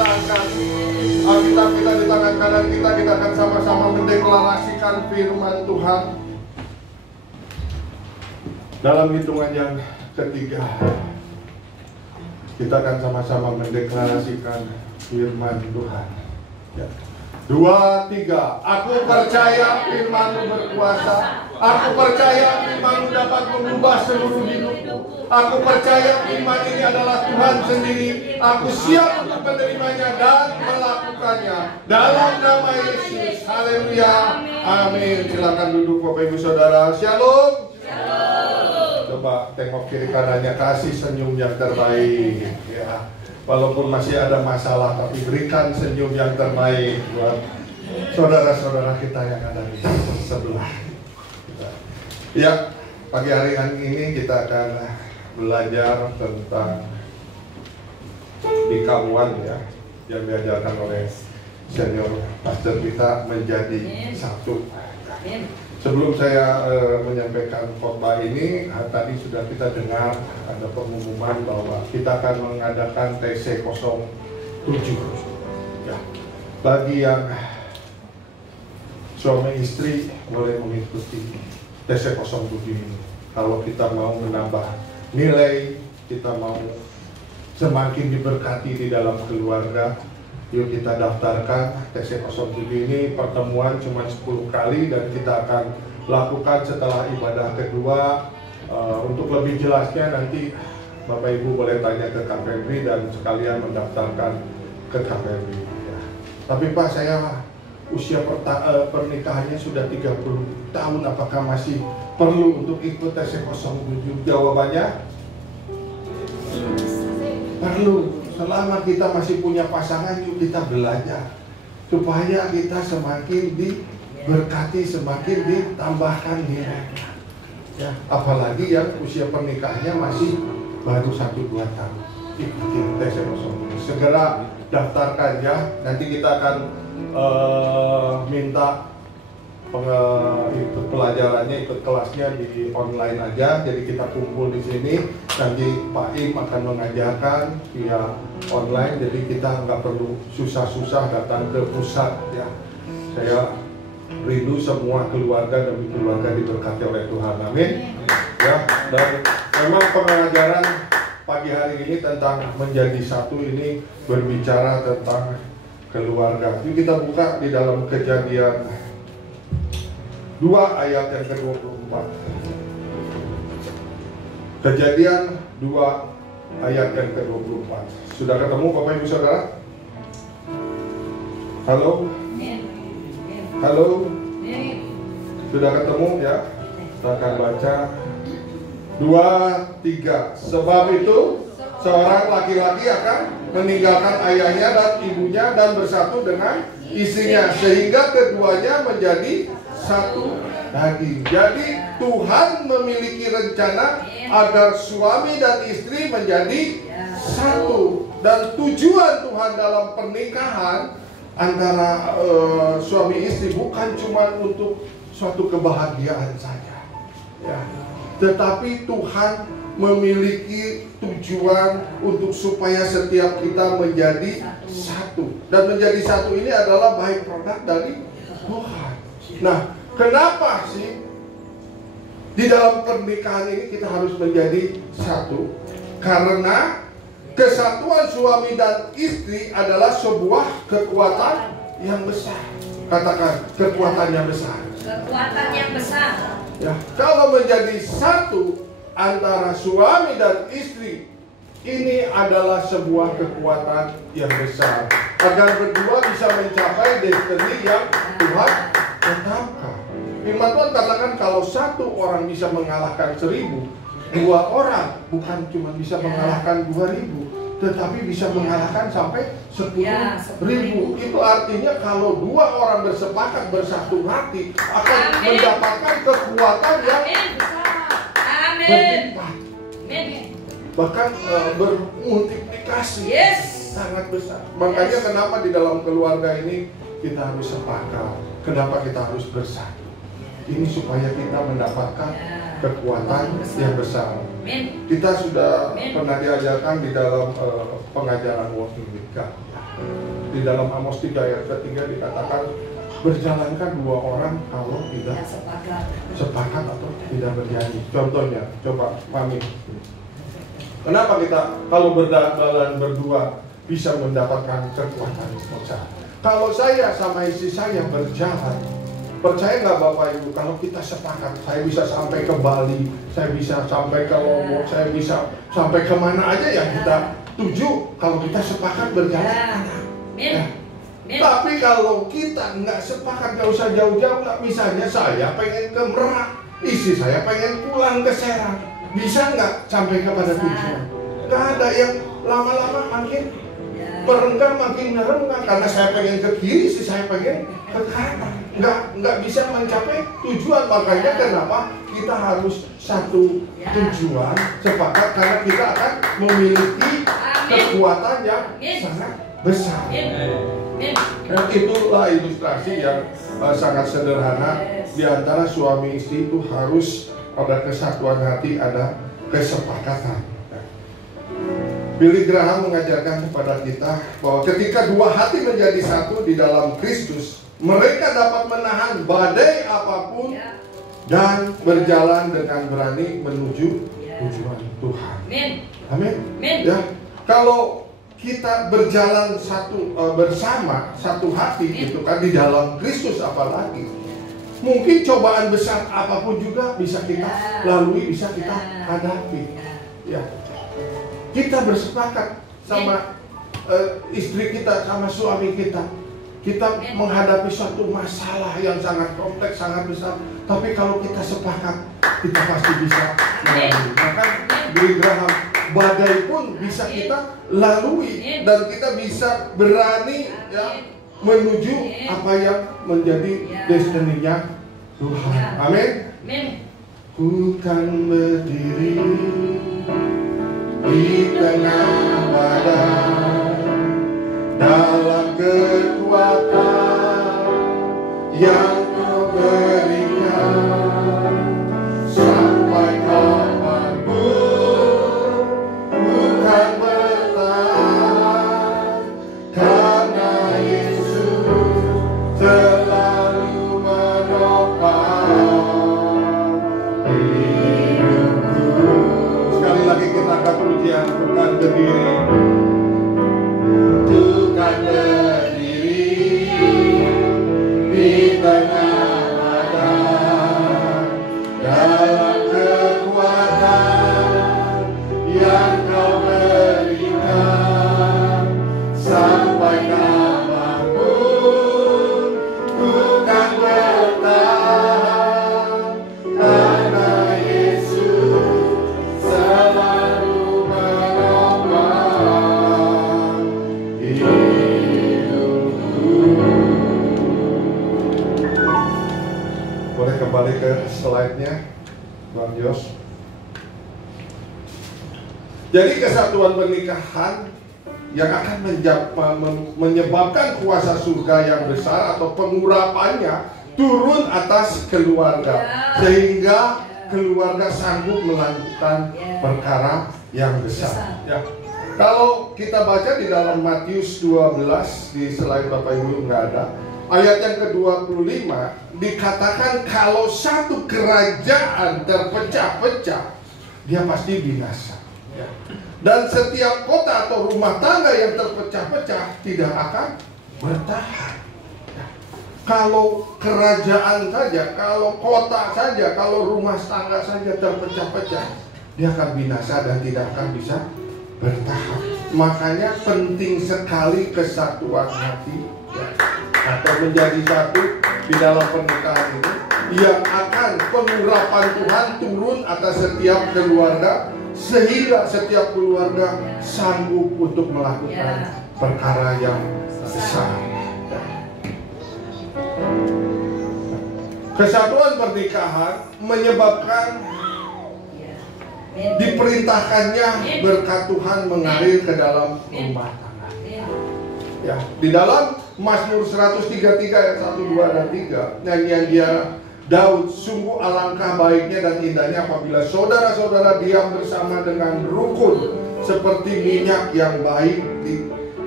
kita angkat Alkitab kita di tangan kanan kita akan sama-sama mendeklarasikan firman Tuhan. Dalam hitungan yang ketiga, kita akan sama-sama mendeklarasikan firman Tuhan. Ya. 2, 3. Aku percaya firman-Mu berkuasa. Aku percaya firman-Mu dapat mengubah seluruh hidupku. Aku percaya firman ini adalah Tuhan sendiri. Aku siap untuk menerimanya dan melakukannya. Dalam nama Yesus. Haleluya. Amin. Silakan duduk Bapak Ibu Saudara. Shalom. Coba tengok kiri kanannya, kasih senyum yang terbaik. Ya. Walaupun masih ada masalah, tapi berikan senyum yang terbaik buat saudara-saudara kita yang ada di sebelah. Ya, pagi hari ini kita akan belajar tentang bikawan ya, yang diajarkan oleh senior pastor kita menjadi satu. Sebelum saya menyampaikan khotbah ini, tadi sudah kita dengar ada pengumuman bahwa kita akan mengadakan TC 07. Ya. Bagi yang suami istri boleh mengikuti TC 07 ini. Kalau kita mau menambah nilai, kita mau semakin diberkati di dalam keluarga, yuk kita daftarkan TC 07 ini. Pertemuan cuma 10 kali dan kita akan lakukan setelah ibadah kedua. Untuk lebih jelasnya nanti Bapak Ibu boleh tanya ke KPMB dan sekalian mendaftarkan ke KPMB ya. Tapi Pak, saya usia pernikahannya sudah 30 tahun, apakah masih perlu untuk ikut TC 07? Jawabannya perlu. Selama kita masih punya pasangan, yuk kita belajar supaya kita semakin diberkati, semakin ditambahkan nilainya. Ya, apalagi yang usia pernikahannya masih baru 1-2 tahun. Ikuti TC 07. Segera daftarkan ya. Nanti kita akan minta ikut pelajarannya, ikut kelasnya di online aja. Jadi kita kumpul di sini. Nanti Pak Im akan mengajarkan via online. Jadi kita nggak perlu susah-susah datang ke pusat ya. Saya rindu semua keluarga demi keluarga diberkati oleh Tuhan. Amin. Ya. Dan memang pengajaran pagi hari ini tentang menjadi satu ini berbicara tentang keluarga. Yuk kita buka di dalam Kejadian 2 ayat yang ke-24. Kejadian 2 ayat yang ke-24. Sudah ketemu Bapak Ibu Saudara? Halo? Halo? Sudah ketemu ya? Kita akan baca 2, 3. Sebab itu seorang laki-laki akan meninggalkan ayahnya dan ibunya dan bersatu dengan istrinya, sehingga keduanya menjadi satu daging. Jadi Tuhan memiliki rencana agar suami dan istri menjadi satu. Dan tujuan Tuhan dalam pernikahan antara suami istri bukan cuma untuk suatu kebahagiaan saja ya. Tetapi Tuhan memiliki tujuan untuk supaya setiap kita menjadi satu. Dan menjadi satu ini adalah baik produk dari Tuhan. Nah, kenapa sih di dalam pernikahan ini kita harus menjadi satu? Karena kesatuan suami dan istri adalah sebuah kekuatan yang besar. Katakan, kekuatan yang besar. Kekuatan yang besar. Ya, kalau menjadi satu antara suami dan istri, ini adalah sebuah kekuatan yang besar. Agar berdua bisa mencapai destiny yang Tuhan tetapkan. Firman Tuhan katakan kalau satu orang bisa mengalahkan 1000, 2 orang bukan cuma bisa mengalahkan 2000, tetapi bisa mengalahkan sampai 10.000. Itu artinya kalau 2 orang bersepakat bersatu hati akan mendapatkan kekuatan yang berlipat, bahkan bermultiplikasi sangat besar. Makanya kenapa di dalam keluarga ini kita harus sepakat, kenapa kita harus bersatu. Ini supaya kita mendapatkan kekuatan yang besar. Kita sudah pernah diajarkan di dalam pengajaran working with God. Di dalam Amos 3 ayat ketiga dikatakan, berjalankah dua orang kalau tidak sepakat atau tidak berjanji. Contohnya, coba Mami, kenapa kita kalau berjalan berdua bisa mendapatkan kekuatan besar? Kalau saya sama istri saya berjalan, percaya nggak Bapak Ibu, kalau kita sepakat, saya bisa sampai ke Bali, saya bisa sampai ke Lombok, saya bisa sampai kemana aja yang kita tuju, kalau kita sepakat berjalan. Ya. Tapi kalau kita nggak sepakat, nggak usah jauh-jauh lah. Misalnya saya pengen ke Merak, istri saya pengen pulang ke Serang, bisa nggak sampai kepada tujuan? Nggak ada, yang lama-lama makin merenggang, makin merenggang. Karena saya pengen ke kiri, istri saya pengen ke kanan. Nggak bisa mencapai tujuan. Makanya kenapa kita harus satu tujuan, sepakat, karena kita akan memiliki kekuatan yang sangat besar. Dan itulah ilustrasi yang sangat sederhana. Di antara suami istri itu harus ada kesatuan hati, ada kesepakatan. Billy Graham mengajarkan kepada kita bahwa ketika dua hati menjadi satu di dalam Kristus, mereka dapat menahan badai apapun dan berjalan dengan berani menuju tujuan Tuhan. Amin. Ya, kalau kita berjalan satu bersama, satu hati gitu kan, di dalam Kristus apalagi, mungkin cobaan besar apapun juga bisa kita lalui, bisa kita hadapi. Ya, kita bersepakat sama istri kita, sama suami kita. Kita menghadapi suatu masalah yang sangat kompleks, sangat besar. Tapi kalau kita sepakat, kita pasti bisa melalui. Maka Billy Graham, badai pun bisa kita lalui dan kita bisa berani ya menuju apa yang menjadi destiny-nya Tuhan. Amin. Ku kan berdiri di tengah badai dalam kekuatan yang Kau berikan sampai kapanpun. Bukan bertahan karena Yesus selalu menopang hidupku. Sekali lagi kita akan pujian, bukan berdiri. Bukan berdiri di tengah badai dalam kekuatan yang Kau berikan sampai kapanpun. Bukan bertahan karena Yesus selalu menopang hidupku. Boleh kembali ke slide-nya, Bang Jos. Jadi kesatuan pernikahan yang akan menyebabkan kuasa surga yang besar atau pengurapannya turun atas keluarga, sehingga keluarga sanggup melakukan perkara yang besar. Ya. Kalau kita baca di dalam Matius 12, di slide Bapak Ibu nggak ada, ayat yang ke-25 dikatakan kalau satu kerajaan terpecah-pecah, dia pasti binasa. Ya. Dan setiap kota atau rumah tangga yang terpecah-pecah tidak akan bertahan. Ya. Kalau kerajaan saja, kalau kota saja, kalau rumah tangga saja terpecah-pecah, dia akan binasa dan tidak akan bisa bertahan. Makanya penting sekali kesatuan hati, ya, atau menjadi satu di dalam pernikahan ini, yang akan pengurapan Tuhan turun atas setiap keluarga, sehingga setiap keluarga sanggup untuk melakukan perkara yang besar. Kesatuan pernikahan menyebabkan diperintahkannya berkat Tuhan mengalir ke dalam rumah tangga. Ya, di dalam Mazmur 133 ayat 1, 2, dan 3, nyanyian dia Daud, sungguh alangkah baiknya dan indahnya apabila saudara-saudara diam bersama dengan rukun seperti minyak yang baik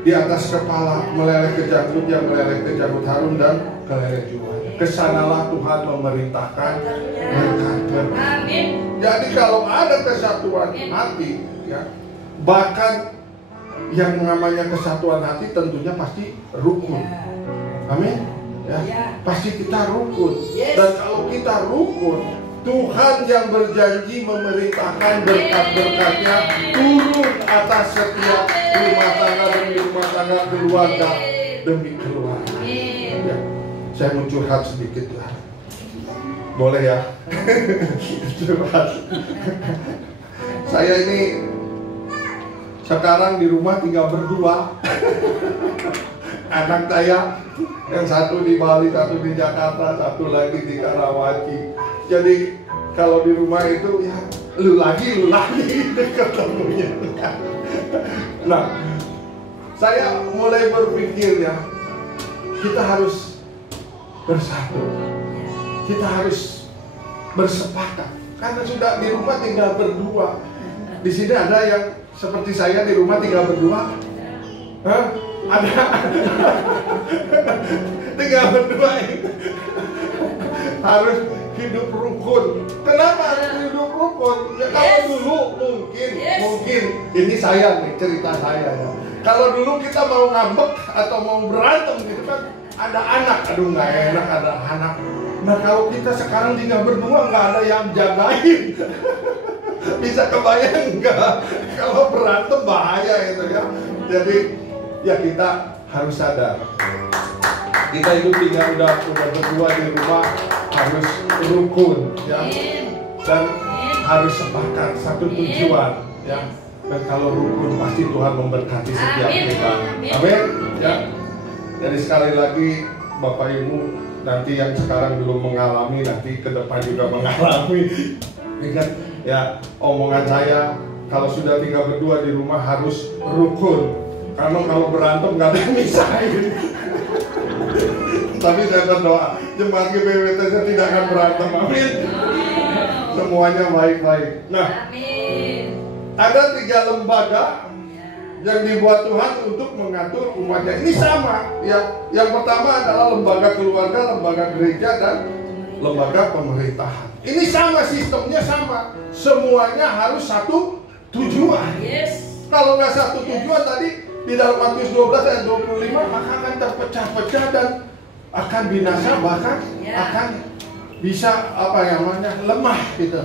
di atas kepala, meleleh ke janggut, yang meleleh ke janggut Harun dan keleleh jubahnya. Kesanalah Tuhan memerintahkan berkat. Amin. Jadi kalau ada kesatuan hati, ya, bahkan yang namanya kesatuan hati tentunya pasti rukun. Amin. Ya, pasti kita rukun. Dan kalau kita rukun, Tuhan yang berjanji memerintahkan berkat-berkatnya turun atas setiap rumah tangga demi rumah tangga, keluarga demi keluarga. Ya, saya mau curhat sedikit lah. Boleh ya? Curhat. Saya ini sekarang di rumah tinggal berdua. Anak saya yang satu di Bali, satu di Jakarta, satu lagi di Karawaci. Jadi kalau di rumah itu ya lu lagi ketemunya. Nah, saya mulai berpikir ya, kita harus bersatu, kita harus bersepakat. Karena sudah di rumah tinggal berdua. Di sini ada yang seperti saya di rumah tinggal berdua. Hah? Ada tinggal berdua ini harus hidup rukun. Kenapa harus hidup rukun? Ya, kalau dulu mungkin ini saya nih, cerita saya ya. Kalau dulu kita mau ngambek atau mau berantem gitu kan, ada anak, aduh nggak enak ada anak. Nah kalau kita sekarang tinggal berdua nggak ada yang jagain. Bisa kebayang nggak? Kalau berantem bahaya itu ya. Jadi ya kita harus sadar, kita itu tinggal udah berdua di rumah harus rukun ya, dan harus sepakat satu tujuan ya. Dan kalau rukun pasti Tuhan memberkati setiap kita. Amin ya. Jadi sekali lagi Bapak Ibu, nanti yang sekarang belum mengalami nanti ke depan juga mengalami. Ingat ya omongan saya, kalau sudah tinggal berdua di rumah harus rukun. Karena kalau berantem nggak ada yang misahin. Tapi saya berdoa jemaat GBWT saya tidak akan berantem. Amin. Semuanya baik-baik. Nah, ada 3 lembaga yang dibuat Tuhan untuk mengatur umatnya. Ini sama ya. Yang pertama adalah lembaga keluarga, lembaga gereja, dan lembaga pemerintahan. Ini sama, sistemnya sama. Semuanya harus satu tujuan. Kalau nggak satu tujuan tadi di dalam Matius 12 ayat 25, maka akan terpecah-pecah dan akan binasa, bahkan akan bisa lemah gitu.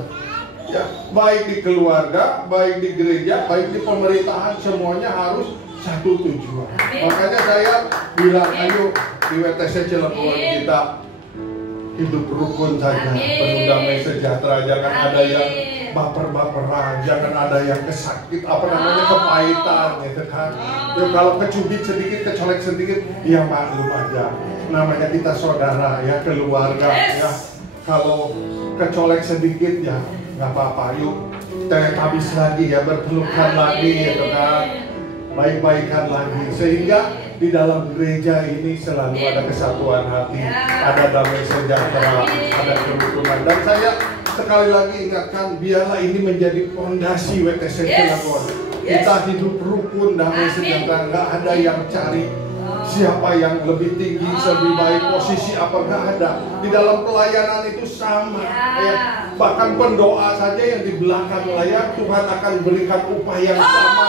Ya, baik di keluarga, baik di gereja, baik di pemerintahan, semuanya harus satu tujuan. Makanya saya bilang, ayo di WTC Cilegon kita hidup rukun saja, penuh damai sejahtera, jangan ada yang baper-baperan, jangan ada yang kesakit, kepahitan gitu kan. Ya, kalau kecubit sedikit, kecolek sedikit, ya maklum aja. Namanya kita saudara ya, keluarga ya. Kalau kecolek sedikit ya nggak apa-apa, yuk habis lagi ya, berpelukan lagi gitu kan, baik-baikan lagi, sehingga di dalam gereja ini selalu ada kesatuan hati, ada damai sejahtera, ada kerukunan. Dan saya sekali lagi ingatkan, biarlah ini menjadi fondasi WTC Cilegon. Kita hidup rukun, damai sejahtera, nggak ada yang cari siapa yang lebih tinggi, lebih baik, posisi apa, nggak ada. Di dalam pelayanan itu sama ya. Bahkan pendoa saja yang di belakang layar, Tuhan akan berikan upah yang sama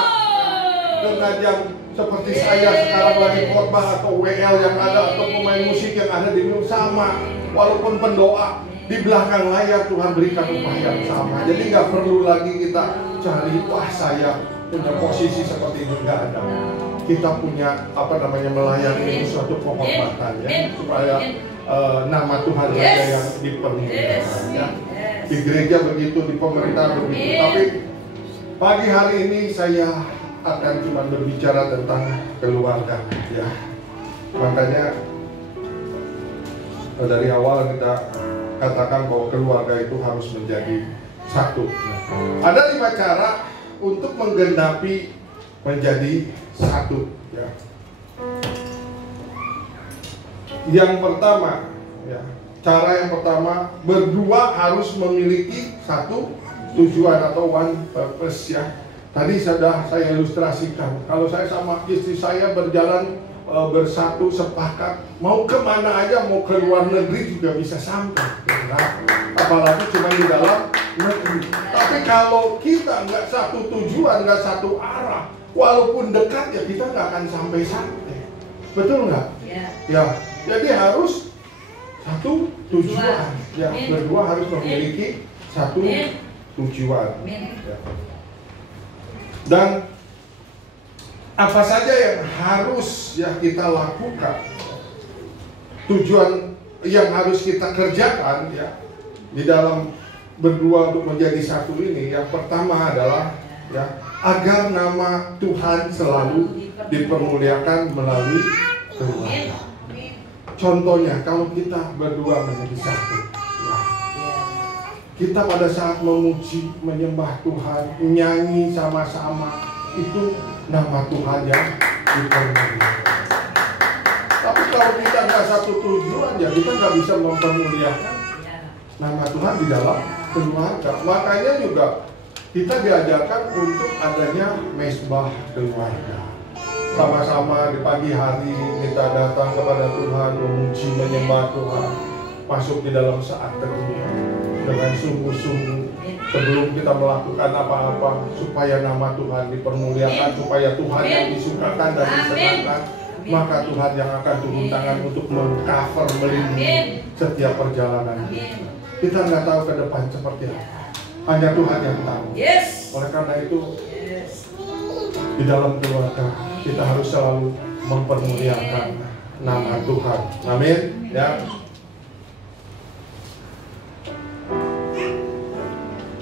dengan yang seperti saya sekarang lagi khotbah, atau WL yang ada, atau pemain musik yang ada di rumah, sama. Walaupun pendoa di belakang layar, Tuhan berikan upah yang sama. Jadi nggak perlu lagi kita cari, wah saya punya posisi seperti ini, nggak ada. Kita punya melayani suatu penghormatan ya, supaya nama Tuhan saja yang dipermuliakan ya. Di gereja begitu, di pemerintahan begitu. Tapi pagi hari ini saya akan cuma berbicara tentang keluarga ya. Makanya dari awal kita katakan bahwa keluarga itu harus menjadi satu. Ada 5 cara untuk menggenapi menjadi satu ya. Yang pertama ya, cara yang pertama, berdua harus memiliki satu tujuan atau one purpose ya. Tadi sudah saya ilustrasikan, kalau saya sama istri saya berjalan bersatu sepakat, mau kemana aja, mau ke luar negeri juga bisa sampai. Nah, apalagi cuma di dalam negeri. Tapi kalau kita nggak satu tujuan, nggak satu arah, walaupun dekat ya kita nggak akan sampai-sampai. Betul nggak? Ya, jadi harus satu tujuan. Ya, berdua harus memiliki satu tujuan. Ya. Dan apa saja yang harus ya kita lakukan, tujuan yang harus kita kerjakan ya di dalam berdua untuk menjadi satu ini. Yang pertama adalah ya agar nama Tuhan selalu dipermuliakan melalui keluarga. Contohnya kalau kita berdua menjadi satu ya, kita pada saat memuji, menyembah Tuhan, nyanyi sama-sama, itu nama Tuhan yang dipermuliakan. Tapi kalau kita nggak satu tujuan, ya kita nggak bisa mempermuliakan nama Tuhan di dalam keluarga. Makanya juga kita diajarkan untuk adanya mesbah keluarga. Sama-sama di pagi hari kita datang kepada Tuhan, memuji, menyembah Tuhan, masuk di dalam saat teduh dengan sungguh-sungguh sebelum kita melakukan apa-apa, supaya nama Tuhan dipermuliakan, supaya Tuhan yang disukakan dan disenangkan. Maka Tuhan yang akan turun tangan untuk mengcover, melindungi setiap perjalanan kita. Kita nggak tahu ke depan seperti apa, hanya Tuhan yang tahu. Oleh karena itu di dalam keluarga kita harus selalu mempermuliakan nama Tuhan. Amin. Ya.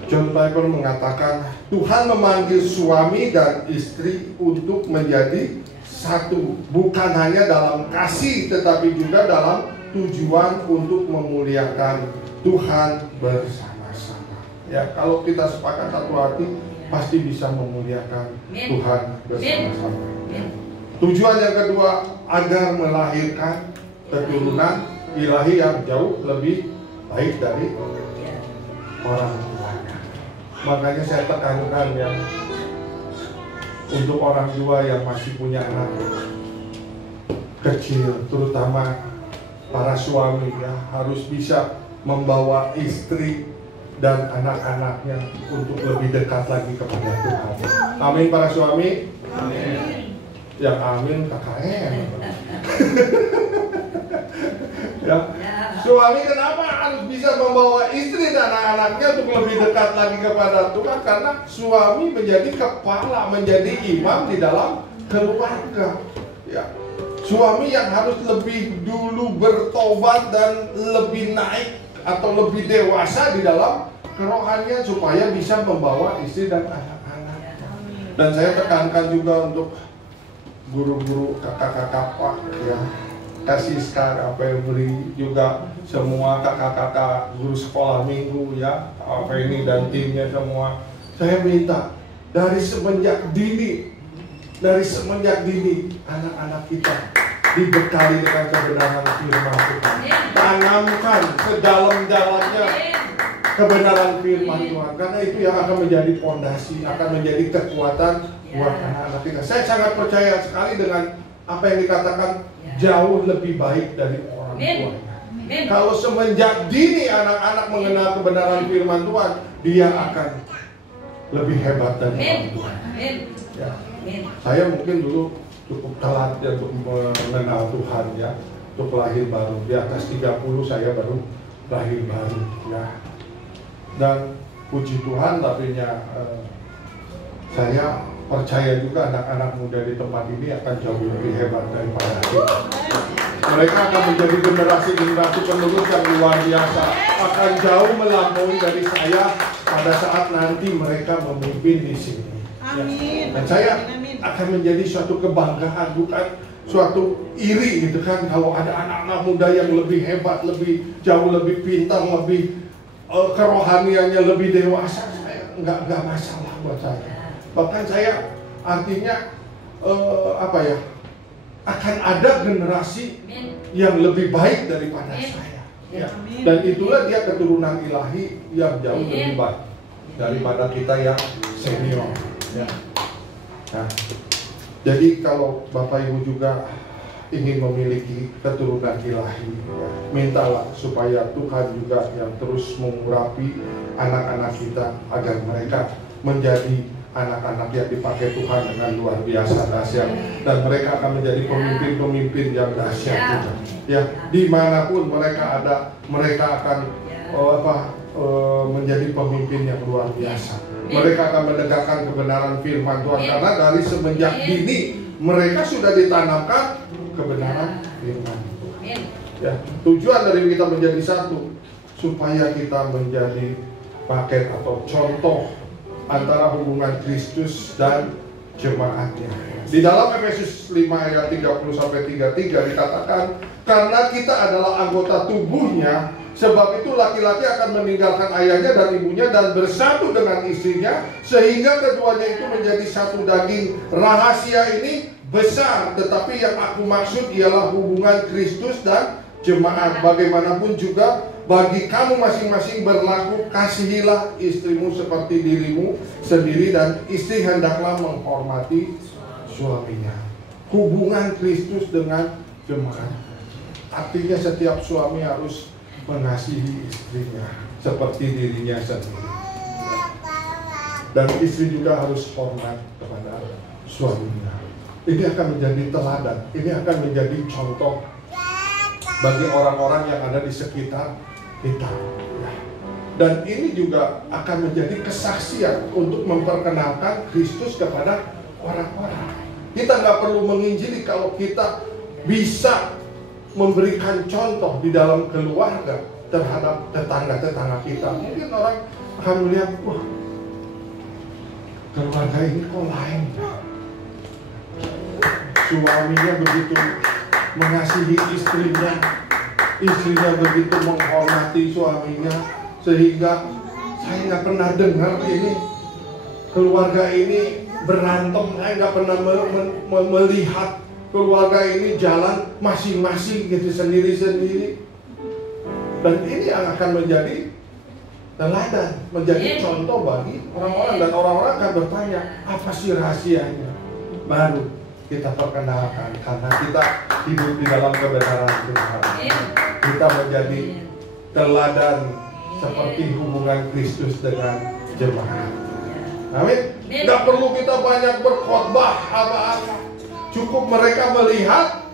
John Piper mengatakan, Tuhan memanggil suami dan istri untuk menjadi satu, bukan hanya dalam kasih, tetapi juga dalam tujuan untuk memuliakan Tuhan bersama-sama. Ya, kalau kita sepakat satu hati, pasti bisa memuliakan Tuhan bersama-sama. Tujuan yang kedua, agar melahirkan keturunan ilahi yang jauh lebih baik dari orang tuanya. Makanya saya tekankan ya, untuk orang tua yang masih punya anak kecil, terutama para suami ya, harus bisa membawa istri dan anak-anaknya untuk lebih dekat lagi kepada Tuhan. Amin para suami. Amin. Yang amin KKN. Ya. Suami kenapa harus bisa membawa istri dan anak-anaknya untuk lebih dekat lagi kepada Tuhan? Karena suami menjadi kepala, menjadi imam di dalam keluarga. Ya. Suami yang harus lebih dulu bertobat dan lebih naik atau lebih dewasa di dalam kerohanian supaya bisa membawa istri dan anak-anak. Dan saya tekankan juga untuk guru-guru, kakak-kakak Pak ya, kasih sekarang Febri juga semua kakak-kakak guru sekolah minggu ya, ini dan timnya semua. Saya minta dari semenjak dini anak-anak kita dibekali dengan kebenaran firman Tuhan. Tanamkan sedalam-dalamnya kebenaran firman Tuhan, karena itu yang akan menjadi fondasi, akan menjadi kekuatan buat anak-anak kita. Saya sangat percaya sekali dengan apa yang dikatakan jauh lebih baik dari orang tuanya. Kalau semenjak dini anak-anak mengenal kebenaran firman Tuhan, dia akan lebih hebat dari orang tua. Ya. Saya mungkin dulu cukup telat ya untuk mengenal Tuhan ya, untuk lahir baru. Di atas 30 saya baru lahir baru ya. Dan puji Tuhan, tapi saya percaya juga anak-anak muda di tempat ini akan jauh lebih hebat daripada kita. Mereka akan menjadi generasi-generasi penerus yang luar biasa, akan jauh melampaui dari saya pada saat nanti mereka memimpin di sini. Ya. Dan saya akan menjadi suatu kebanggaan, bukan suatu iri gitu kan, kalau ada anak-anak muda yang lebih hebat, lebih jauh lebih pintar, lebih kerohaniannya lebih dewasa. Saya nggak masalah buat saya. Bahkan saya artinya akan ada generasi yang lebih baik daripada saya ya. Dan itulah dia keturunan ilahi yang jauh lebih baik daripada kita yang senior Ya. Nah, jadi kalau Bapak Ibu juga ingin memiliki keturunan ilahi, ya, mintalah supaya Tuhan juga yang terus mengurapi anak-anak kita agar mereka menjadi anak-anak yang dipakai Tuhan dengan luar biasa dahsyat, dan mereka akan menjadi pemimpin-pemimpin yang dahsyat juga. Ya, dimanapun mereka ada, mereka akan menjadi pemimpin yang luar biasa. Mereka akan menegakkan kebenaran firman Tuhan, karena dari semenjak dini mereka sudah ditanamkan kebenaran firman Tuhan. Ya, tujuan dari kita menjadi satu supaya kita menjadi paket atau contoh antara hubungan Kristus dan jemaatnya. Di dalam Efesus 5 ayat 30-33 dikatakan, karena kita adalah anggota tubuhnya, sebab itu laki-laki akan meninggalkan ayahnya dan ibunya dan bersatu dengan istrinya, sehingga keduanya itu menjadi satu daging. Rahasia ini besar, tetapi yang aku maksud ialah hubungan Kristus dan jemaat. Bagaimanapun juga bagi kamu masing-masing berlaku, kasihilah istrimu seperti dirimu sendiri, dan istri hendaklah menghormati suaminya. Hubungan Kristus dengan jemaat artinya setiap suami harus mengasihi istrinya seperti dirinya sendiri, dan istri juga harus hormat kepada suaminya. Ini akan menjadi teladan, ini akan menjadi contoh bagi orang-orang yang ada di sekitar kita. Dan ini juga akan menjadi kesaksian untuk memperkenalkan Kristus kepada orang-orang. Kita nggak perlu menginjili kalau kita bisa memberikan contoh di dalam keluarga terhadap tetangga-tetangga kita. Mungkin orang akan melihat, wah, keluarga ini kok lain. Suaminya begitu mengasihi istrinya, istrinya begitu menghormati suaminya, sehingga saya nggak pernah dengar ini keluarga ini berantem. Saya nggak pernah melihat keluarga ini jalan masing-masing gitu, sendiri-sendiri. Dan ini yang akan menjadi teladan, menjadi contoh bagi orang-orang, dan orang-orang akan bertanya, apa sih rahasianya? Baru kita perkenalkan, karena kita hidup di dalam kebenaran Tuhan. Kita menjadi teladan seperti hubungan Kristus dengan jemaat. Amin. Tidak perlu kita banyak berkhotbah apa-apa, cukup mereka melihat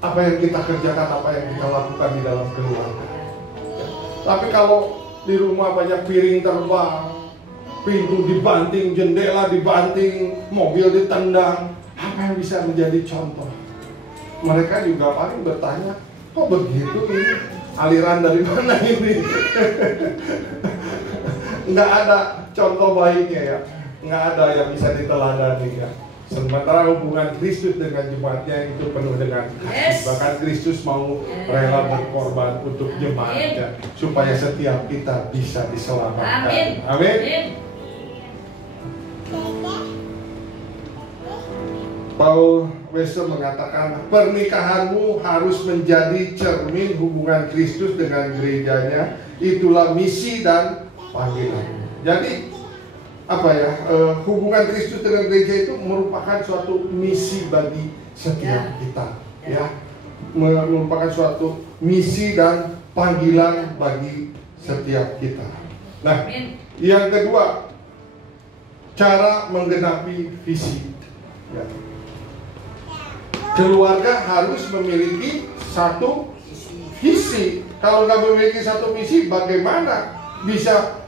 apa yang kita kerjakan, apa yang kita lakukan di dalam keluarga. Tapi kalau di rumah banyak piring terbang, pintu dibanting, jendela dibanting, mobil ditendang, apa yang bisa menjadi contoh? Mereka juga paling bertanya, kok begitu ini? Aliran dari mana ini? Nggak ada contoh baiknya ya, nggak ada yang bisa diteladani ya. Sementara hubungan Kristus dengan jemaatnya itu penuh dengan kasih. Bahkan Kristus mau rela berkorban untuk jemaatnya, supaya setiap kita bisa diselamatkan. Amin. Paul Wesel mengatakan, pernikahanmu harus menjadi cermin hubungan Kristus dengan gerejanya. Itulah misi dan panggilan. Jadi apa ya, hubungan Kristus dengan gereja itu merupakan suatu misi bagi setiap kita, ya, merupakan suatu misi dan panggilan bagi setiap kita. Nah, yang kedua, cara menggenapi visi. Ya. Keluarga harus memiliki satu visi. Kalau nggak memiliki satu visi, bagaimana bisa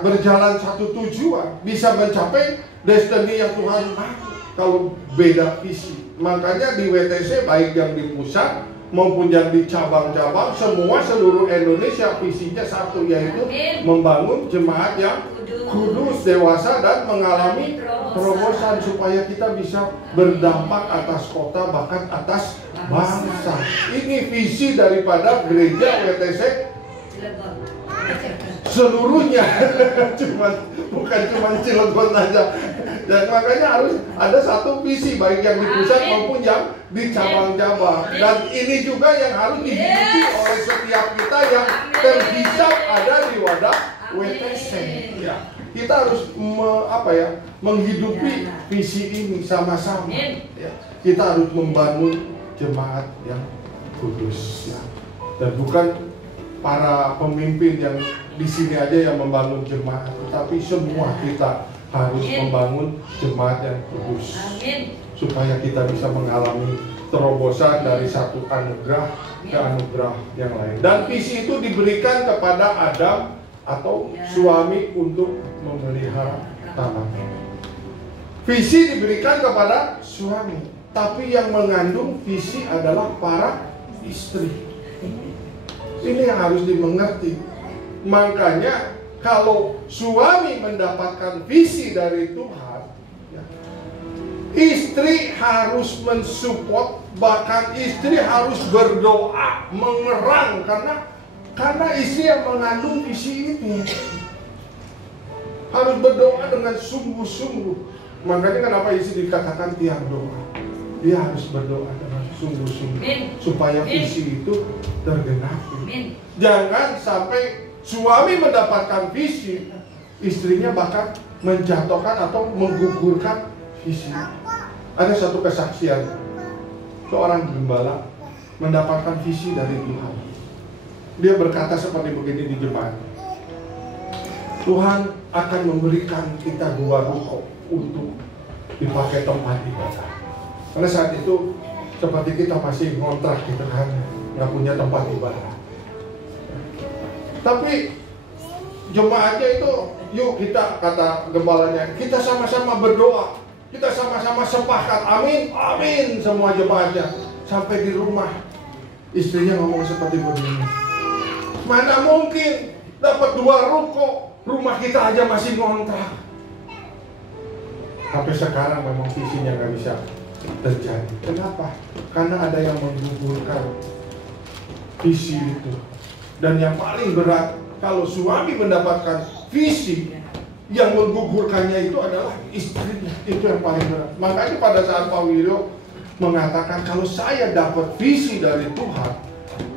berjalan satu tujuan, bisa mencapai destiny yang Tuhan mau kalau beda visi. Makanya di WTC, baik yang di pusat maupun yang di cabang-cabang, seluruh Indonesia visinya satu, yaitu membangun jemaat yang kudus, dewasa, dan mengalami terobosan, supaya kita bisa berdampak atas kota, bahkan atas bangsa. Ini visi daripada gereja WTC seluruhnya, bukan cuma Cilegon aja. Dan makanya harus ada satu visi, baik yang di pusat maupun yang di cabang-cabang. Dan ini juga yang harus dihidupi oleh setiap kita yang terhisap ada di wadah WTC. Ya. kita harus menghidupi visi ini sama-sama. Ya. Kita harus membangun jemaat yang kudus. Ya. Dan bukan para pemimpin yang di sini aja yang membangun jemaat, tetapi semua kita harus membangun jemaat yang kudus. Supaya kita bisa mengalami terobosan dari satu anugerah ke anugerah yang lain. Dan visi itu diberikan kepada Adam atau suami untuk memelihara tanah. Visi diberikan kepada suami, tapi yang mengandung visi adalah para istri. Ini yang harus dimengerti. Makanya kalau suami mendapatkan visi dari Tuhan, ya, istri harus mensupport, bahkan istri harus berdoa, mengerang karena istri yang mengandung visi ini. Harus berdoa dengan sungguh-sungguh. Makanya kenapa istri dikatakan tiang doa. Dia harus berdoa dengan sungguh-sungguh supaya visi itu tergenapi. Jangan sampai suami mendapatkan visi, istrinya bahkan menjatuhkan atau menggugurkan visi. Ada satu kesaksian, seorang gembala mendapatkan visi dari Tuhan. Dia berkata seperti begini di jemaat, Tuhan akan memberikan kita 2 ruko untuk dipakai tempat ibadah. Karena saat itu seperti kita masih ngontrak gitu kan, nggak punya tempat ibadah. Tapi jemaatnya itu, yuk kita, kata gembalanya, kita sama-sama berdoa, kita sama-sama sepakat, amin, amin, semua jemaatnya. Sampai di rumah, istrinya ngomong seperti begini, mana mungkin dapat 2 ruko, rumah kita aja masih ngontrak. Sampai sekarang memang visinya nggak bisa terjadi. Kenapa? Karena ada yang menggugurkan visi itu. Dan yang paling berat, kalau suami mendapatkan visi, yang menggugurkannya itu adalah istrinya. Itu yang paling berat. Makanya pada saat Pak Wiryo mengatakan, kalau saya dapat visi dari Tuhan,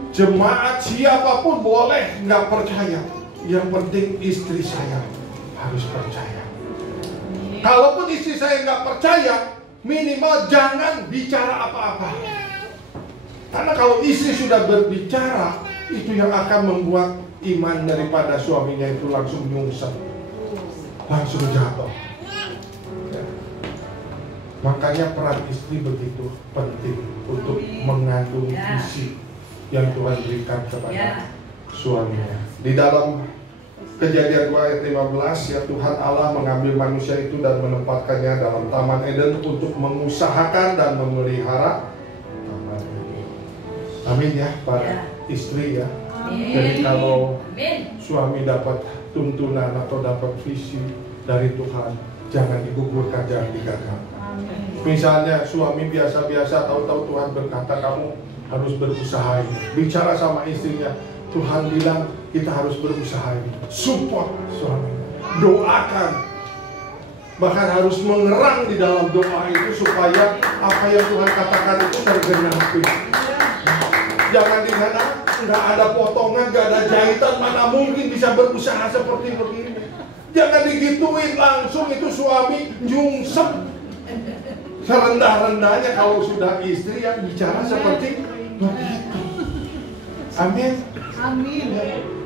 jemaat siapapun boleh nggak percaya. Yang penting istri saya harus percaya. Kalaupun istri saya nggak percaya, minimal jangan bicara apa-apa. Karena kalau istri sudah berbicara, itu yang akan membuat iman daripada suaminya itu langsung nyungsep, langsung jatuh. Ya. Makanya peran istri begitu penting untuk mengandung visi yang Tuhan berikan kepada suaminya. Di dalam Kejadian 2 ayat 15, ya, Tuhan Allah mengambil manusia itu dan menempatkannya dalam Taman Eden untuk mengusahakan dan memelihara taman itu. Amin ya para istri ya. Jadi kalau suami dapat tuntunan atau dapat visi dari Tuhan, jangan digugurkan, jangan digagalkan. Misalnya suami biasa-biasa, tahu-tahu Tuhan berkata kamu harus berusaha ini. Bicara sama istrinya, Tuhan bilang kita harus berusaha ini. Support suami, doakan, bahkan harus mengerang di dalam doa itu supaya apa yang Tuhan katakan itu tergenapi. Jangan di sana nggak ada potongan, nggak ada jahitan, mana mungkin bisa berusaha seperti begini. Jangan digituin langsung, itu suami nyungsep. Serendah-rendahnya kalau sudah istri yang bicara seperti begitu. Amin. Amin.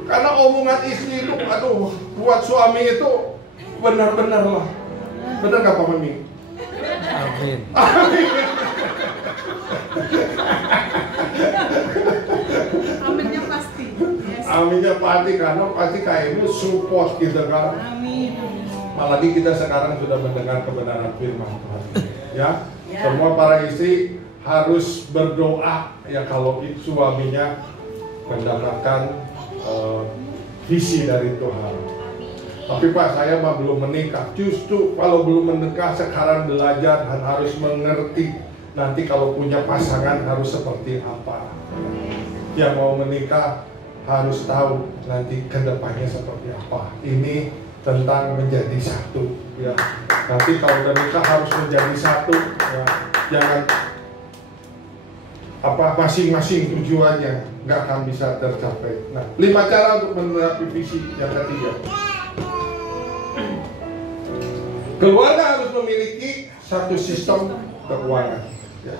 Karena omongan istri itu, aduh, buat suami itu benar-benar lah. Benar gak Pak Mimi? Amin. Amin. Aminnya pasti. Yes. Aminnya pasti, karena pasti kayaknya support gitu kan. Amin. Apalagi kita sekarang sudah mendengar kebenaran firman Tuhan. Ya, semua para istri harus berdoa ya kalau suaminya mendapatkan visi dari Tuhan. Tapi Pak, saya mah belum menikah. Justru kalau belum menikah sekarang belajar dan harus mengerti nanti kalau punya pasangan harus seperti apa. Yang mau menikah harus tahu nanti kedepannya seperti apa. Ini tentang menjadi satu. Ya. Nanti kalau udah nikah harus menjadi satu. Ya. Jangan masing-masing tujuannya nggak akan bisa tercapai. Nah, 5 cara untuk menerapkan visi yang ketiga. Keluarga harus memiliki satu sistem keuangan. Ya.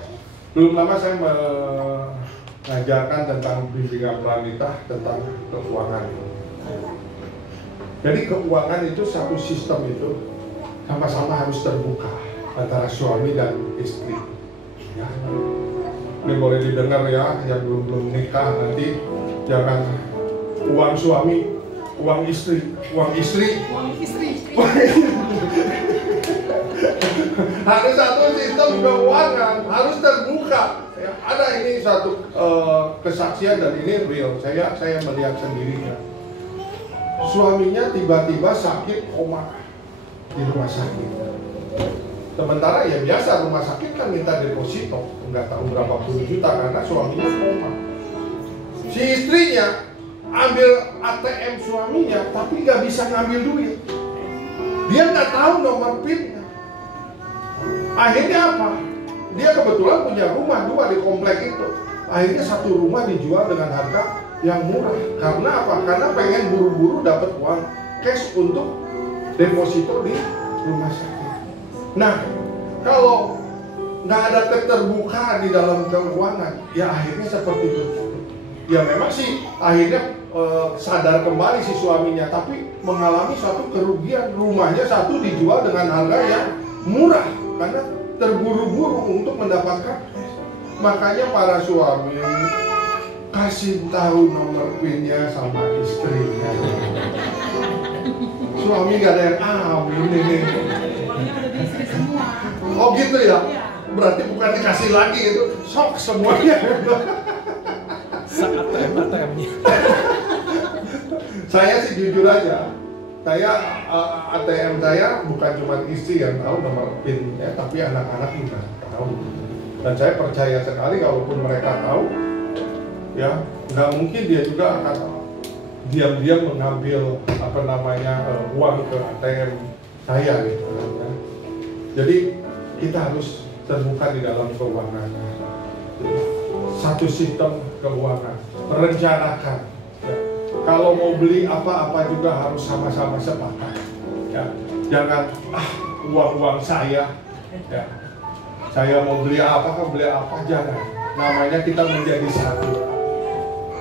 Belum lama saya mengajarkan tentang bimbingan wanita tentang keuangan. Jadi keuangan itu satu sistem itu sama-sama harus terbuka antara suami dan istri. Ya. Ini boleh didengar ya, yang belum nikah nanti jangan uang suami, uang istri. Harus satu sistem keuangan, harus terbuka. Ya, ada ini satu kesaksian dan ini real. Saya melihat sendiri ya. Suaminya tiba-tiba sakit koma di rumah sakit. Sementara ya biasa rumah sakit kan minta deposito, nggak tahu berapa puluh juta karena suaminya koma. Si istrinya ambil ATM suaminya, tapi nggak bisa ngambil duit. Dia nggak tahu nomor PIN-nya. Akhirnya apa? Dia kebetulan punya rumah 2 di komplek itu. Akhirnya satu rumah dijual dengan harga yang murah. Karena apa? Karena pengen buru-buru dapat uang cash untuk deposito di rumah sakit. Nah, kalau nggak ada keterbukaan di dalam keuangan, ya akhirnya seperti itu. Ya memang sih akhirnya sadar kembali si suaminya, tapi mengalami suatu kerugian. Rumahnya satu dijual dengan harga yang murah karena terburu-buru untuk mendapatkan. Makanya para suami kasih tahu nomor PIN-nya sama istrinya. Suami gak ada yang amin ini. Oh gitu ya? Berarti bukan dikasih lagi itu, sok semuanya. ATM-nya. Saya sih jujur aja, saya ATM saya bukan cuma istri yang tahu nomor PIN-nya, tapi anak-anak juga tahu. Dan saya percaya sekali kalaupun mereka tahu, ya nggak mungkin dia juga akan diam-diam mengambil uang ke ATM saya gitu kan. Ya. Jadi kita harus terbuka di dalam keuangan. Satu sistem keuangan, merencanakan. Ya. Kalau mau beli apa-apa juga harus sama-sama sepakat. Ya. Jangan uang saya. Ya. Saya mau beli apa, jangan. Namanya kita menjadi satu.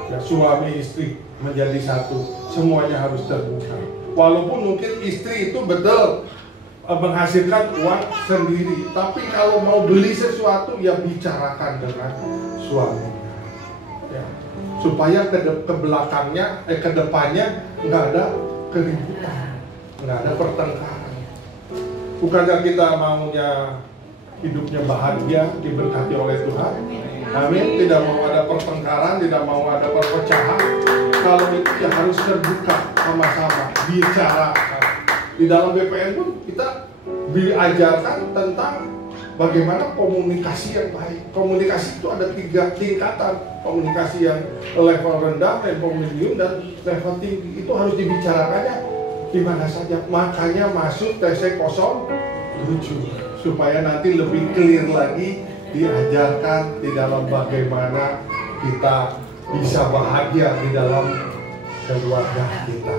Ya, suami istri menjadi satu. Semuanya harus terbuka. Walaupun mungkin istri itu betul menghasilkan uang sendiri, tapi kalau mau beli sesuatu ya bicarakan dengan suaminya. Ya. Supaya ke belakangnya, ke depannya nggak ada keributan, nggak ada pertengkaran. Bukankah kita maunya hidupnya bahagia, diberkati oleh Tuhan? Amin. Tidak mau ada pertengkaran, tidak mau ada perpecahan. Kalau itu ya harus terbuka sama-sama, bicarakan. Di dalam BPN pun kita diajarkan tentang bagaimana komunikasi yang baik. Komunikasi itu ada 3 tingkatan. Komunikasi yang level rendah, level medium, dan level tinggi. Itu harus dibicarakannya di mana saja. Makanya masuk TC 07 supaya nanti lebih clear lagi diajarkan di dalam bagaimana kita bisa bahagia di dalam keluarga kita.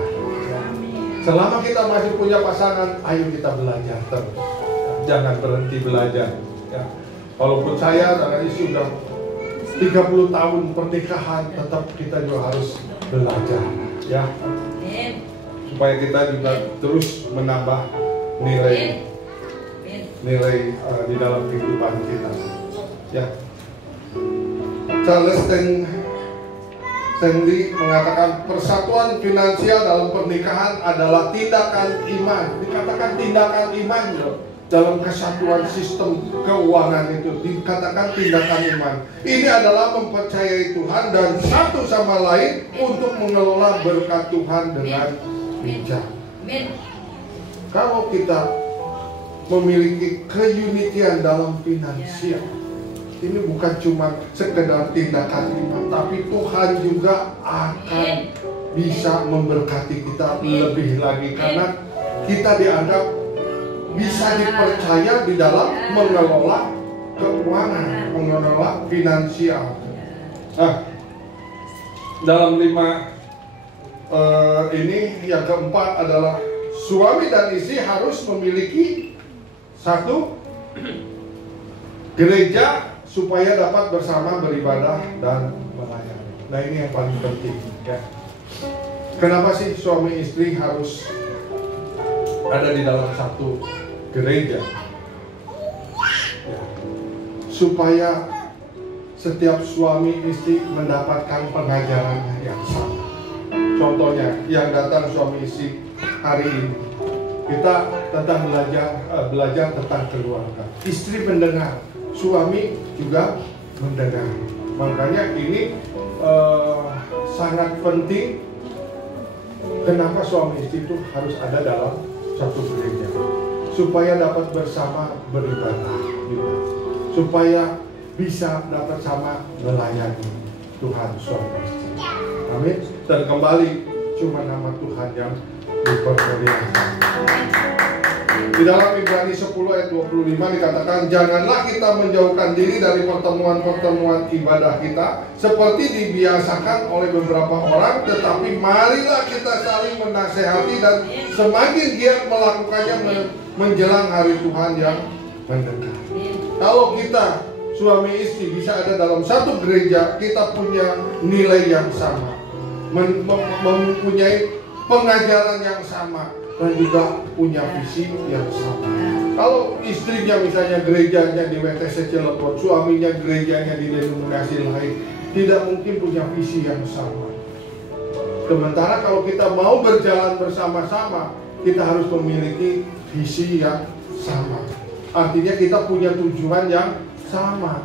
Selama kita masih punya pasangan, ayo kita belajar terus. Jangan berhenti belajar. Ya. Walaupun saya dan istri sudah 30 tahun pernikahan, tetap kita juga harus belajar. Ya. Supaya kita juga terus menambah nilai di dalam kehidupan kita. Ya. Charles Stanley mengatakan persatuan finansial dalam pernikahan adalah tindakan iman. Dikatakan tindakan iman loh. Dalam kesatuan sistem keuangan itu dikatakan tindakan iman. Ini adalah mempercayai Tuhan dan satu sama lain untuk mengelola berkat Tuhan dengan bijak. Kalau kita memiliki keunitian dalam finansial, ini bukan cuma sekedar tindakan iman, tapi Tuhan juga akan bisa memberkati kita lebih lagi karena kita dianggap bisa dipercaya di dalam mengelola keuangan, mengelola finansial. Nah, dalam 5 ini yang keempat adalah suami dan istri harus memiliki Satu, gereja supaya dapat bersama beribadah dan melayani. Nah, ini yang paling penting ya. Kenapa sih suami istri harus ada di dalam satu gereja? Ya. Supaya setiap suami istri mendapatkan pengajaran yang sama. Contohnya, yang datang suami istri hari ini, kita tentang belajar tentang keluarga. Istri mendengar, suami juga mendengar. Makanya ini sangat penting. Kenapa suami istri itu harus ada dalam satu gereja? Supaya dapat bersama beribadah, supaya bisa dapat sama melayani Tuhan suami istri. Amin. Dan kembali cuma nama Tuhan yang dipermuliakan. Di dalam Ibrani 10 ayat 25 dikatakan, janganlah kita menjauhkan diri dari pertemuan-pertemuan ibadah kita seperti dibiasakan oleh beberapa orang, tetapi marilah kita saling menasehati dan semakin giat melakukannya menjelang hari Tuhan yang mendekat. Kalau kita suami istri bisa ada dalam satu gereja, kita punya nilai yang sama, mempunyai pengajaran yang sama, dan juga punya visi yang sama. Kalau istrinya misalnya gerejanya di WTC Cilegon, suaminya gerejanya di denominasi lain, tidak mungkin punya visi yang sama. Sementara kalau kita mau berjalan bersama-sama, kita harus memiliki visi yang sama. Artinya kita punya tujuan yang sama.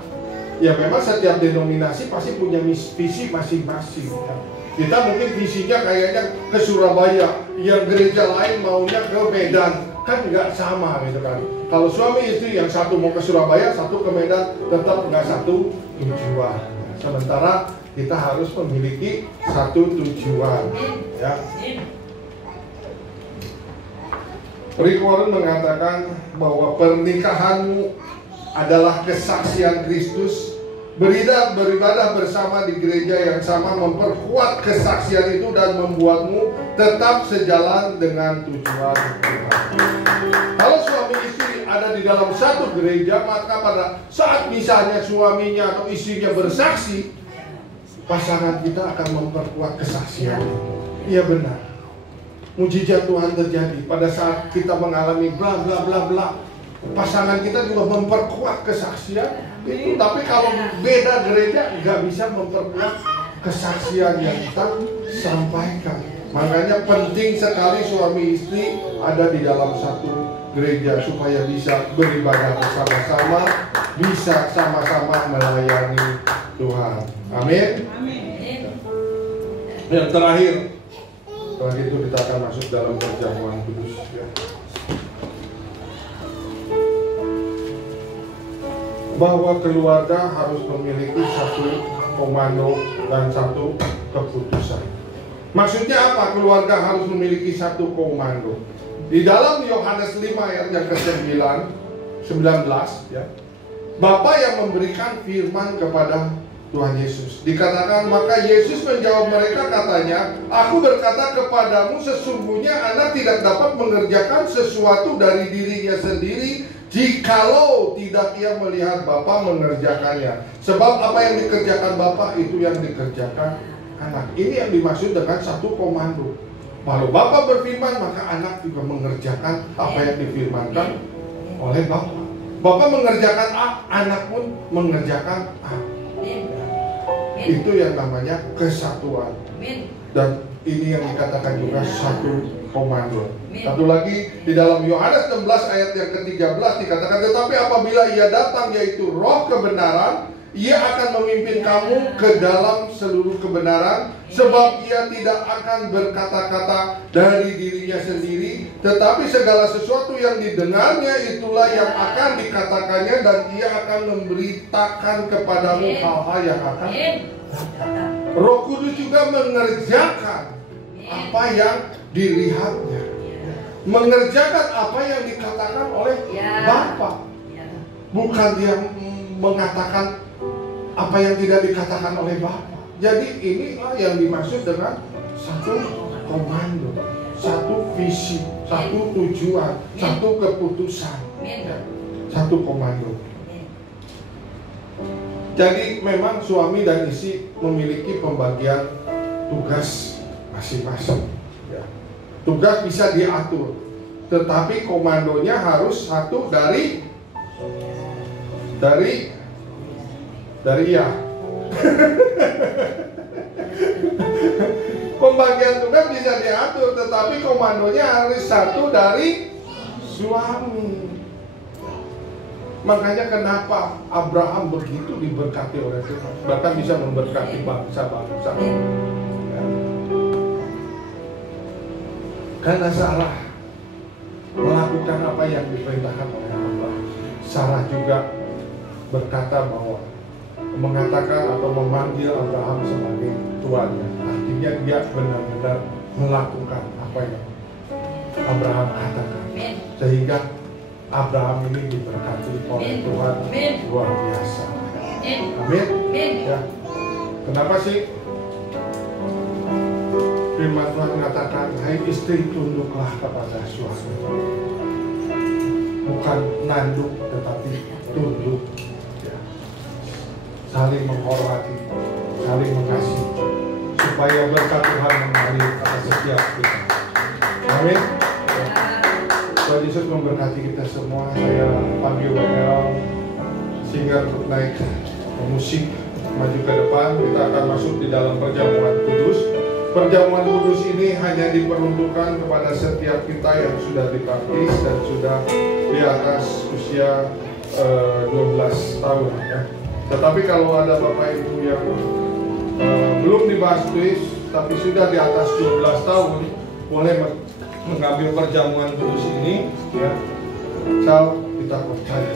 Ya memang setiap denominasi pasti punya visi masing-masing ya. Kita mungkin visinya kayaknya ke Surabaya, yang gereja lain maunya ke Medan, kan nggak sama gitu kan. Kalau suami istri yang satu mau ke Surabaya, satu ke Medan, tetap nggak satu tujuan. Sementara kita harus memiliki satu tujuan ya. Rick Warren mengatakan bahwa pernikahanmu adalah kesaksian Kristus. Beribadah bersama di gereja yang sama memperkuat kesaksian itu dan membuatmu tetap sejalan dengan tujuan Tuhan. Kalau suami istri ada di dalam satu gereja, maka pada saat misalnya suaminya atau istrinya bersaksi, pasangan kita akan memperkuat kesaksian. Iya benar. Mujizat Tuhan terjadi pada saat kita mengalami bla bla bla bla. Pasangan kita juga memperkuat kesaksian itu, tapi kalau beda gereja nggak bisa memperkuat kesaksian yang kita sampaikan. Makanya penting sekali suami istri ada di dalam satu gereja supaya bisa beribadah bersama-sama, bisa sama-sama melayani Tuhan. Amin. Yang terakhir, setelah itu kita akan masuk dalam perjamuan kudus ya. Bahwa keluarga harus memiliki satu komando dan satu keputusan. Maksudnya apa? Keluarga harus memiliki satu komando. Di dalam Yohanes 5 ayat yang ke-19 ya, Bapa yang memberikan firman kepada Tuhan Yesus. Dikatakan, maka Yesus menjawab mereka katanya, aku berkata kepadamu, sesungguhnya anak tidak dapat mengerjakan sesuatu dari dirinya sendiri jikalau tidak ia melihat Bapa mengerjakannya. Sebab apa yang dikerjakan Bapa itu yang dikerjakan anak. Ini yang dimaksud dengan satu komando. Kalau Bapa berfirman, maka anak juga mengerjakan apa yang difirmankan oleh Bapa. Bapa mengerjakan A, anak pun mengerjakan A. Itu yang namanya kesatuan. Dan ini yang dikatakan juga satu komando. Satu lagi di dalam Yohanes 16 ayat yang ke-13 dikatakan, tetapi apabila ia datang yaitu Roh kebenaran, ia akan memimpin kamu ke dalam seluruh kebenaran, sebab ia tidak akan berkata-kata dari dirinya sendiri, tetapi segala sesuatu yang didengarnya itulah yang akan dikatakannya, dan ia akan memberitakan kepadamu hal-hal yang akan datang. Roh Kudus juga mengerjakan apa yang dilihatnya, mengerjakan apa yang dikatakan oleh Bapa. Bukan dia mengatakan apa yang tidak dikatakan oleh Bapa. Jadi inilah yang dimaksud dengan satu komando, satu visi, satu tujuan, satu keputusan. Ya, satu komando. Jadi memang suami dan istri memiliki pembagian tugas masing-masing. Ya. Tugas bisa diatur, tetapi komandonya harus satu dari ya. Pembagian tugas bisa diatur, tetapi komandonya harus satu dari suami. Makanya kenapa Abraham begitu diberkati oleh Tuhan, bahkan bisa memberkati bangsa-bangsa. Ya. Karena Sarah melakukan apa yang diperintahkan oleh Allah. Sarah juga berkata bahwa mengatakan atau memanggil Abraham sebagai tuannya. Artinya dia benar-benar melakukan apa yang Abraham katakan. Sehingga Abraham ini diberkati oleh Tuhan luar biasa. Amin. Ya. Kenapa sih firman Tuhan mengatakan, hai istri tunduklah kepada suami. Bukan nanduk tetapi tunduk. Ya. Saling menghormati, saling mengasihi, supaya berkat Tuhan mengalir atas setiap kita. Amin. Tuhan Yesus memberkati kita semua. Saya panggil WL singer untuk naik musik maju ke depan. Kita akan masuk di dalam perjamuan kudus. Perjamuan kudus ini hanya diperuntukkan kepada setiap kita yang sudah dibaptis dan sudah di atas usia 12 tahun ya. Tetapi kalau ada Bapak Ibu yang belum dibaptis tapi sudah di atas 12 tahun, boleh mengambil perjamuan kudus ini ya. Asal kita percaya.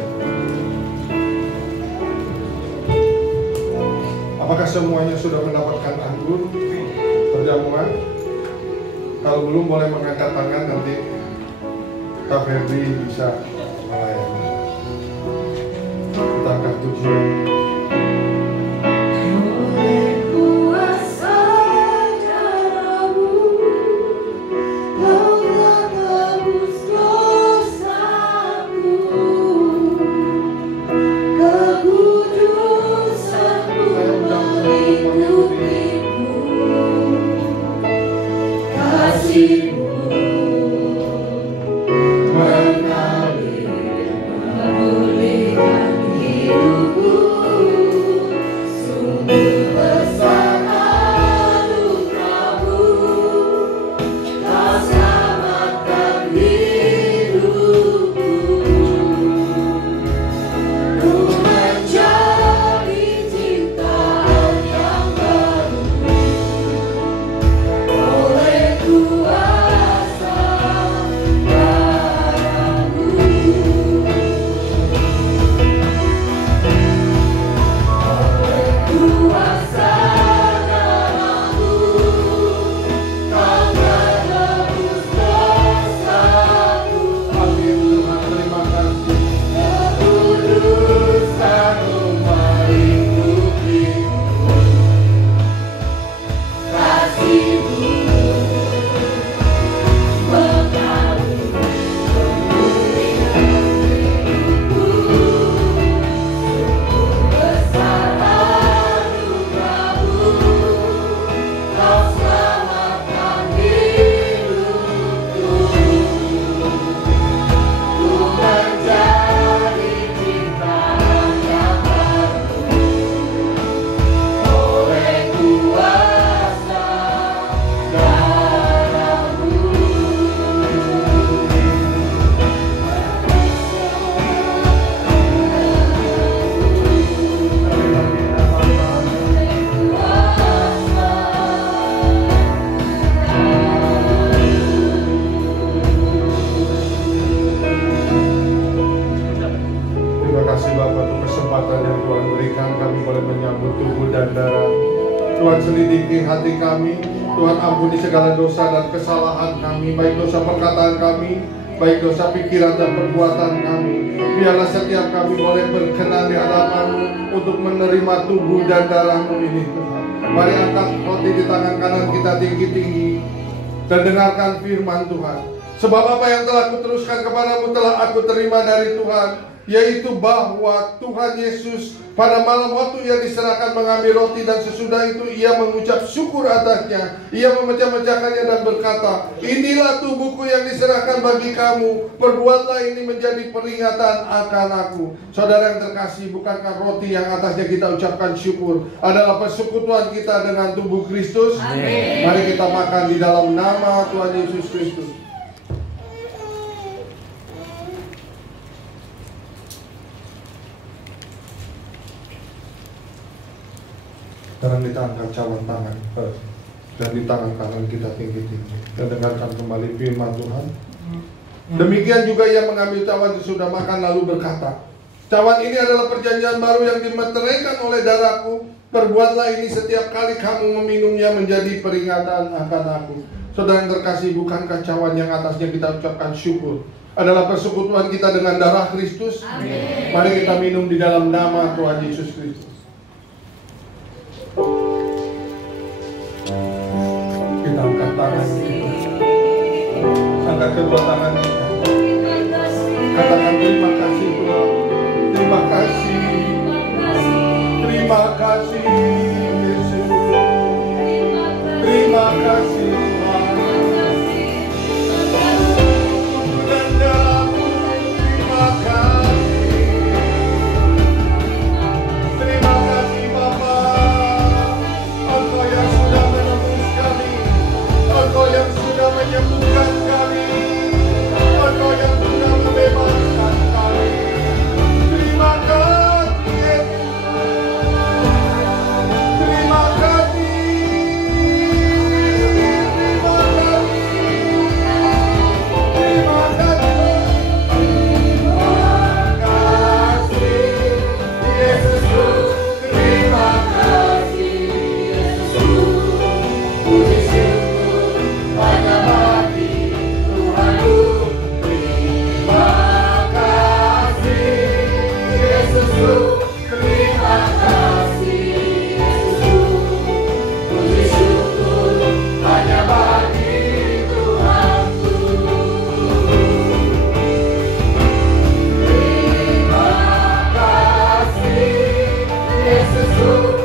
Apakah semuanya sudah mendapatkan anggur perjamuan? Kalau belum, boleh mengangkat tangan, nanti Kak Ferdi bisa melayani. Kita akan tujuan. Hati kami, Tuhan ampuni segala dosa dan kesalahan kami, baik dosa perkataan kami, baik dosa pikiran dan perbuatan kami. Biarlah setiap kami boleh berkenan di hadapan-Mu untuk menerima tubuh dan darah-Mu ini, Tuhan. Mari angkat roti di tangan kanan kita tinggi-tinggi dan dengarkan firman Tuhan. Sebab apa yang telah kuteruskan kepadamu telah aku terima dari Tuhan, yaitu bahwa Tuhan Yesus pada malam waktu ia diserahkan mengambil roti dan sesudah itu ia mengucap syukur atasnya. Ia memecah-mecahkannya dan berkata, inilah tubuhku yang diserahkan bagi kamu. Perbuatlah ini menjadi peringatan akan aku. Saudara yang terkasih, bukankah roti yang atasnya kita ucapkan syukur adalah persekutuan kita dengan tubuh Kristus? Amin. Mari kita makan di dalam nama Tuhan Yesus Kristus. Sekarang kita angkat cawan tangan dan di tangan kanan kita tinggi-tinggi. Kita dengarkan kembali firman Tuhan. Demikian juga ia mengambil cawan sesudah makan lalu berkata, cawan ini adalah perjanjian baru yang dimeteraikan oleh darahku. Perbuatlah ini setiap kali kamu meminumnya menjadi peringatan akan aku. Saudara yang terkasih, bukankah cawan yang atasnya kita ucapkan syukur adalah persekutuan kita dengan darah Kristus? Amin. Mari kita minum di dalam nama Tuhan Yesus Kristus. Kita angkat tangan kita, angkat kedua tangan kita, katakan terima kasih Tuhan, terima kasih, terima kasih Yesus, terima kasih Tuhan, dan dalammu terima kasih, terima kasih Bapa. Engkau yang sudah menebus kami, Engkau yang sudah menyembuhkan kami, Engkau yang sudah membebaskan kami. Terima kasih Yesus, terima kasih, terima kasih, terima kasih, terima kasih Yesus, terima kasih. Puji syukur hanya bagi Tuhanku. Terima kasih Yesusku, terima kasih Yesusku. Puji syukur hanya bagi Tuhanku. Terima kasih Yesusku.